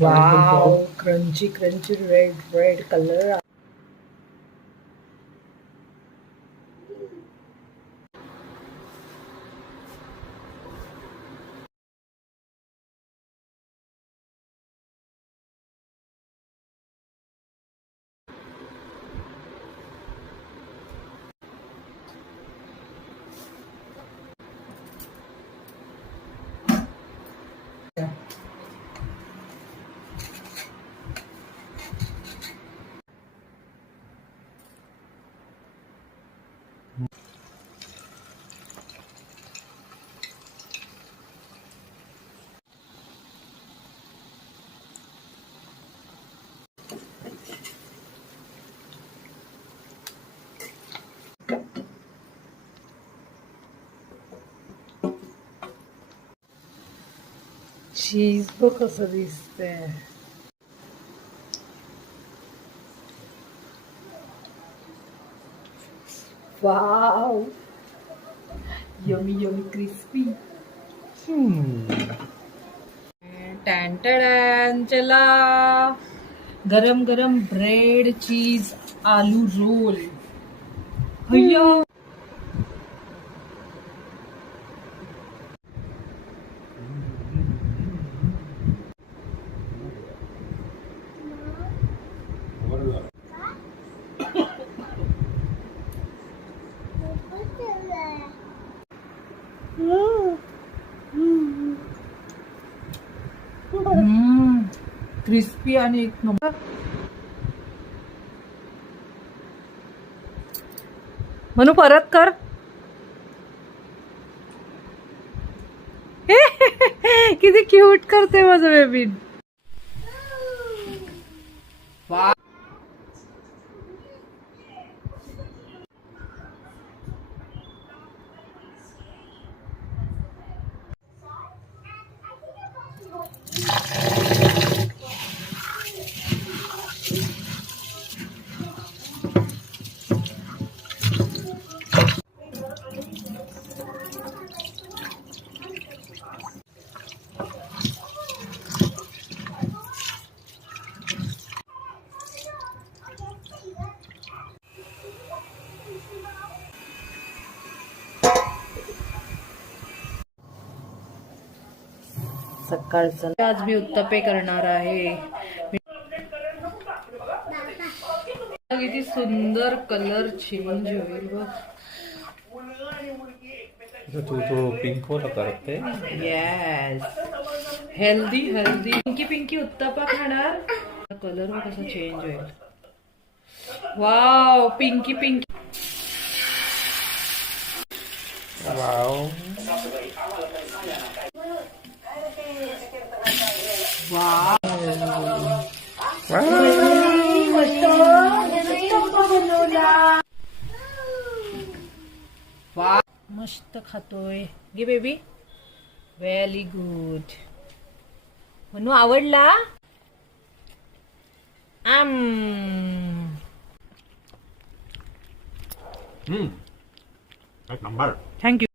Wow, crunchy, crunchy red, red color. चीज़ बघ कसं दिसतंय वाव यमी यमी क्रिस्पी टॅन चला गरम गरम ब्रेड चीज़ आलू रोल भैया क्रिस्पी आणि एक नंबर. म्हणू परत कर. किती क्यूट करते माझं बेबी सकाळचं आज मी उत्तपे करणार आहे. किती सुंदर कलर चेंज होईल बघ. तू तो पिंक वाला करते. Yes healthy healthy Pinky Pinky uttapa खाणार. कलर बघ कसा चेंज होईल. वाव पिंकी पिंकी वाव वा मस्त खातोय. गे बेबी व्हेरी गुड म्हणू आवडला? आम. हम्म. एक नंबर. थँक्यू